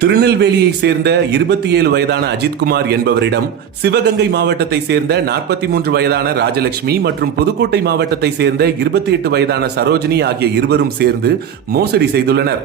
திருநெல்வேலியை சேர்ந்த 27 வயதான அஜித்குமார் என்பவரிடம் சிவகங்கை மாவட்டத்தை சேர்ந்த 43 வயதான ராஜலட்சுமி மற்றும் புதுக்கோட்டை மாவட்டத்தை சேர்ந்த 28 வயதான சரோஜினி ஆகிய இருவரும் சேர்ந்து மோசடி செய்துள்ளனர்.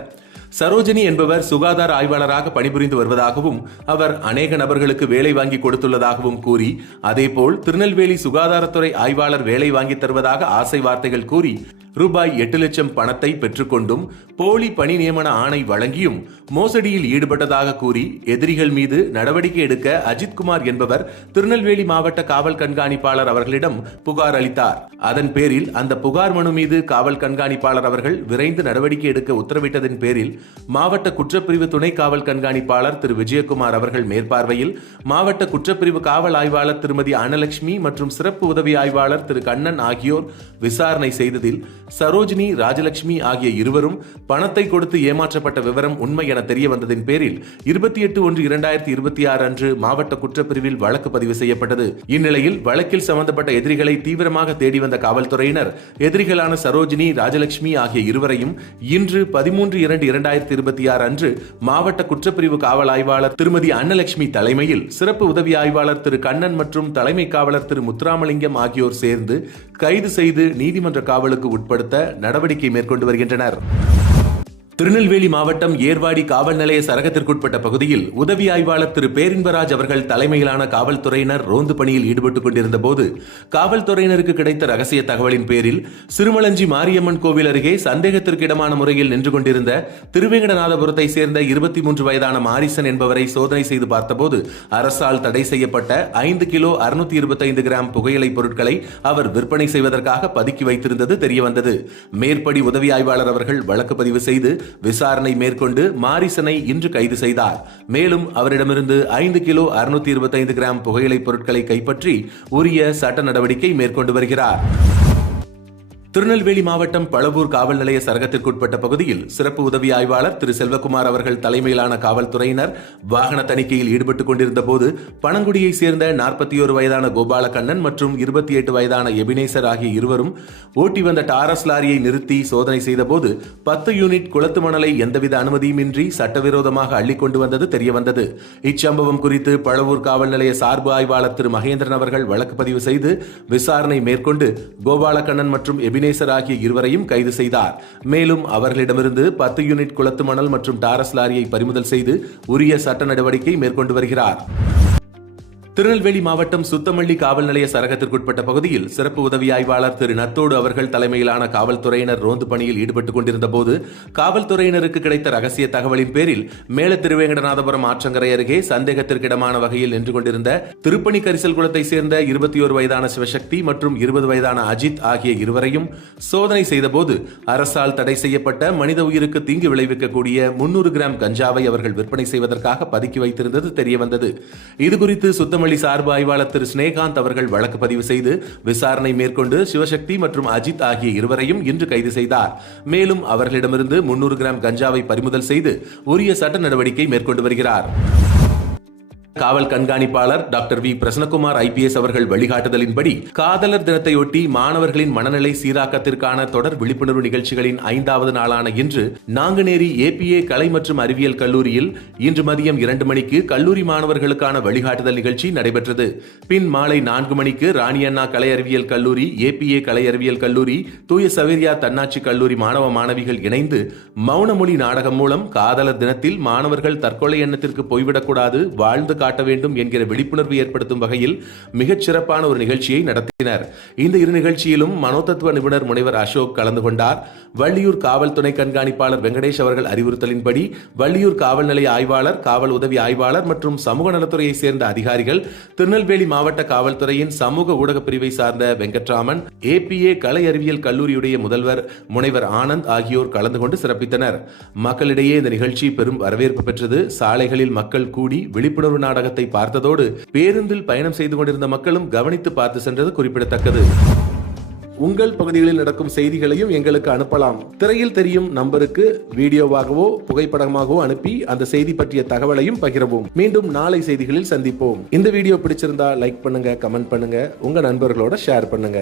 சரோஜினி என்பவர் சுகாதார ஆய்வாளராக பணிபுரிந்து வருவதாகவும் அவர் அநேக நபர்களுக்கு வேலை வாங்கி கொடுத்துள்ளதாகவும் கூறி, அதேபோல் திருநெல்வேலி சுகாதாரத்துறை ஆய்வாளர் வேலை வாங்கி தருவதாக ஆசை வார்த்தைகள் கூறி ரூபாய் 8 லட்சம் பணத்தை பெற்றுக்கொண்டும் போலி பணி நியமன ஆணை வழங்கியும் மோசடியில் ஈடுபட்டதாக கூறி எதிரிகள் மீது நடவடிக்கை எடுக்க அஜித்குமார் என்பவர் திருநெல்வேலி மாவட்ட காவல் கண்காணிப்பாளர் அவர்களிடம் புகார் அளித்தார். அதன் பேரில் அந்த புகார் மனு மீது காவல் கண்காணிப்பாளர் அவர்கள் விரைந்து நடவடிக்கை எடுக்க உத்தரவிட்டதன் பேரில் மாவட்ட குற்றப்பிரிவு துணை காவல் கண்காணிப்பாளர் திரு விஜயகுமார் அவர்கள் மேற்பார்வையில் மாவட்ட குற்றப்பிரிவு காவல் ஆய்வாளர் திருமதி அனலட்சுமி மற்றும் சிறப்பு உதவி ஆய்வாளர் திரு கண்ணன் ஆகியோர் விசாரணை செய்ததில் சரோஜினி, ராஜலட்சுமி ஆகிய இருவரும் பணத்தை கொடுத்து ஏமாற்றப்பட்ட விவரம் உண்மை என தெரிய வந்ததின் பேரில் 28/1/2026 அன்று மாவட்ட குற்றப்பிரிவில் வழக்கு பதிவு செய்யப்பட்டது. இந்நிலையில் வழக்கில் சம்பந்தப்பட்ட எதிரிகளை தீவிரமாக தேடி வந்த காவல்துறையினர் எதிரிகளான சரோஜினி, ராஜலட்சுமி ஆகிய இருவரையும் இன்று 13/2/2026 அன்று மாவட்ட குற்றப்பிரிவு காவல் ஆய்வாளர் திருமதி அன்னலட்சுமி தலைமையில் சிறப்பு உதவி ஆய்வாளர் திரு கண்ணன் மற்றும் தலைமை காவலர் திரு முத்துராமலிங்கம் ஆகியோர் சேர்ந்து கைது செய்து நீதிமன்ற காவலுக்கு உட்படுத்த நடவடிக்கை மேற்கொண்டு வருகின்றனர். திருநெல்வேலி மாவட்டம் ஏர்வாடி காவல் நிலைய சரகத்திற்குட்பட்ட பகுதியில் உதவி ஆய்வாளர் திரு பேரின்பராஜ் அவர்கள் தலைமையிலான காவல்துறையினர் ரோந்து பணியில் ஈடுபட்டுக் கொண்டிருந்த போது காவல்துறையினருக்கு கிடைத்த ரகசிய தகவலின் பேரில் சிறுமலஞ்சி மாரியம்மன் கோவில் அருகே சந்தேகத்திற்கிடமான முறையில் நின்று கொண்டிருந்த திருவேங்கடநாதபுரத்தை சேர்ந்த 23 வயதான மாரிசன் என்பவரை சோதனை செய்து பார்த்தபோது அரசால் தடை செய்யப்பட்ட 5 கிலோ 625 கிராம் புகையிலை பொருட்களை அவர் விற்பனை செய்வதற்காக பதுக்கி வைத்திருந்தது தெரியவந்தது. மேற்படி உதவி ஆய்வாளர் அவர்கள் வழக்கு பதிவு செய்து விசாரணை மேற்கொண்டு மாரிசனை இன்று கைது செய்தார். மேலும் அவரிடமிருந்து 5 கிலோ 625 கிராம் புகையிலை பொருட்களை கைப்பற்றி உரிய சட்ட நடவடிக்கை மேற்கொண்டு வருகிறார். திருநெல்வேலி மாவட்டம் பழவூர் காவல் நிலைய சரகத்திற்குட்பட்ட பகுதியில் சிறப்பு உதவி ஆய்வாளர் திரு செல்வகுமார் அவர்கள் தலைமையிலான காவல்துறையினர் வாகன தணிக்கையில் ஈடுபட்டுக் கொண்டிருந்த போது பனங்குடியை சேர்ந்த 41 வயதான கோபாலகண்ணன் மற்றும் 28 வயதான எபினேசர் ஆகிய இருவரும் ஓட்டி வந்த டாரஸ் லாரியை நிறுத்தி சோதனை செய்தபோது 10 யூனிட் குளத்து மணலை எந்தவித அனுமதியுமின்றி சட்டவிரோதமாக அள்ளிக் கொண்டு வந்தது தெரியவந்தது. இச்சம்பவம் குறித்து பழவூர் காவல் நிலைய சார்பு ஆய்வாளர் திரு மகேந்திரன் அவர்கள் வழக்கு பதிவு செய்து விசாரணை மேற்கொண்டு கோபாலகண்ணன் மற்றும் எபினேசர் ஆகிய இருவரையும் கைது செய்தார். மேலும் அவர்களிடமிருந்து 10 யூனிட் குளத்து மணல் மற்றும் டாரஸ் லாரியை பறிமுதல் செய்து உரிய சட்ட நடவடிக்கை மேற்கொண்டு வருகிறார். திருநெல்வேலி மாவட்டம் சுத்தமல்லி காவல் நிலைய சரகத்திற்குட்பட்ட பகுதியில் சிறப்பு உதவி ஆய்வாளர் திரு நத்தோடு அவர்கள் தலைமையிலான காவல்துறையினர் ரோந்து பணியில் ஈடுபட்டுக் கொண்டிருந்த போது காவல்துறையினருக்கு கிடைத்த ரகசிய தகவலின் பேரில் மேல திருவேங்கடநாதபுரம் ஆற்றங்கரை அருகே சந்தேகத்திற்கிடமான வகையில் நின்று கொண்டிருந்த திருப்பணி கரிசல் குளத்தை சேர்ந்த 21 வயதான சிவசக்தி மற்றும் 20 வயதான அஜித் ஆகிய இருவரையும் சோதனை செய்தபோது அரசால் தடை செய்யப்பட்ட மனித உயிருக்கு தீங்கு விளைவிக்கக்கூடிய 300 கிராம் கஞ்சாவை அவர்கள் விற்பனை செய்வதற்காக பதுக்கி வைத்திருந்தது தெரியவந்தது. இதுகுறித்து சுத்தமல்லி சார்பு ஆய்வாளர் திரு ஸ்னேகாந்த் அவர்கள் வழக்கு பதிவு செய்து விசாரணை மேற்கொண்டு சிவசக்தி மற்றும் அஜித் ஆகிய இருவரையும் இன்று கைது செய்தார். மேலும் அவர்களிடமிருந்து 300 கிராம் கஞ்சாவை பறிமுதல் செய்து உரிய சட்ட நடவடிக்கை மேற்கொண்டு வருகிறார். காவல் கண்காணிப்பாளர் டாக்டர் வி பிரசன்னகுமார் ஐபிஎஸ் அவர்கள் வழிகாட்டுதலின்படி காதலர் தினத்தையொட்டி மாணவர்களின் மனநிலை சீராக்கத்திற்கான தொடர் விழிப்புணர்வு நிகழ்ச்சிகளின் 5வது நாளான இன்று நாங்குநேரி ஏபிஏ கலை மற்றும் அறிவியல் கல்லூரியில் இன்று மதியம் 2 மணிக்கு கல்லூரி மாணவர்களுக்கான வழிகாட்டுதல் நிகழ்ச்சி நடைபெற்றது. பின் மாலை 4 மணிக்கு ராணியண்ணா கலை அறிவியல் கல்லூரி, ஏபிஏ கலை அறிவியல் கல்லூரி, தூய சவேரியா தன்னாட்சி கல்லூரி மாணவ மாணவிகள் இணைந்து மௌனமொழி நாடகம் மூலம் காதலர் தினத்தில் மாணவர்கள் தற்கொலை எண்ணத்திற்கு போய்விடக்கூடாது, வாழ்ந்து காட்ட வேண்டும் என்கிற விழிப்புணர்வு ஏற்படுத்தும் வகையில் மிகச் சிறப்பான ஒரு நிகழ்ச்சியை நடத்தினர். இந்த இரு நிகழ்ச்சியிலும் மனோதத்துவ நிபுணர் முனைவர் அசோக் கலந்து கொண்டார். வள்ளியூர் காவல் துணை கண்காணிப்பாளர் வெங்கடேஷ் அவர்கள் அறிவுறுத்தலின்படி வள்ளியூர் காவல் நிலைய ஆய்வாளர், காவல் உதவி ஆய்வாளர் மற்றும் சமூக நலத்துறையை சேர்ந்த அதிகாரிகள், திருநெல்வேலி மாவட்ட காவல்துறையின் சமூக ஊடக பிரிவை சார்ந்த வெங்கட்ராமன், ஏபிஏ கலை அறிவியல் கல்லூரியுடைய முதல்வர் முனைவர் ஆனந்த் ஆகியோர் கலந்து கொண்டு சிறப்பித்தனர். மக்களிடையே இந்த நிகழ்ச்சி பெரும் வரவேற்பு பெற்றது. சாலைகளில் மக்கள் கூடி விழிப்புணர்வு நாடகத்தை பார்த்ததோடு பேருந்தில் பயணம் செய்து கொண்டிருந்த மக்களும் கவனித்து பார்த்து சென்றது குறிப்பிடத்தக்கது. உங்கள் பகுதிகளில் நடக்கும் செய்திகளையும் எங்களுக்கு அனுப்பலாம். திரையில் தெரியும் நம்பருக்கு வீடியோவாகவோ புகைப்படமாகவோ அனுப்பி அந்த செய்தி பற்றிய தகவலையும் பகிரவும். மீண்டும் நாளை செய்திகளில் சந்திப்போம். இந்த வீடியோ பிடிச்சிருந்தா லைக் பண்ணுங்க, கமெண்ட் பண்ணுங்க, உங்க நண்பர்களோட ஷேர் பண்ணுங்க.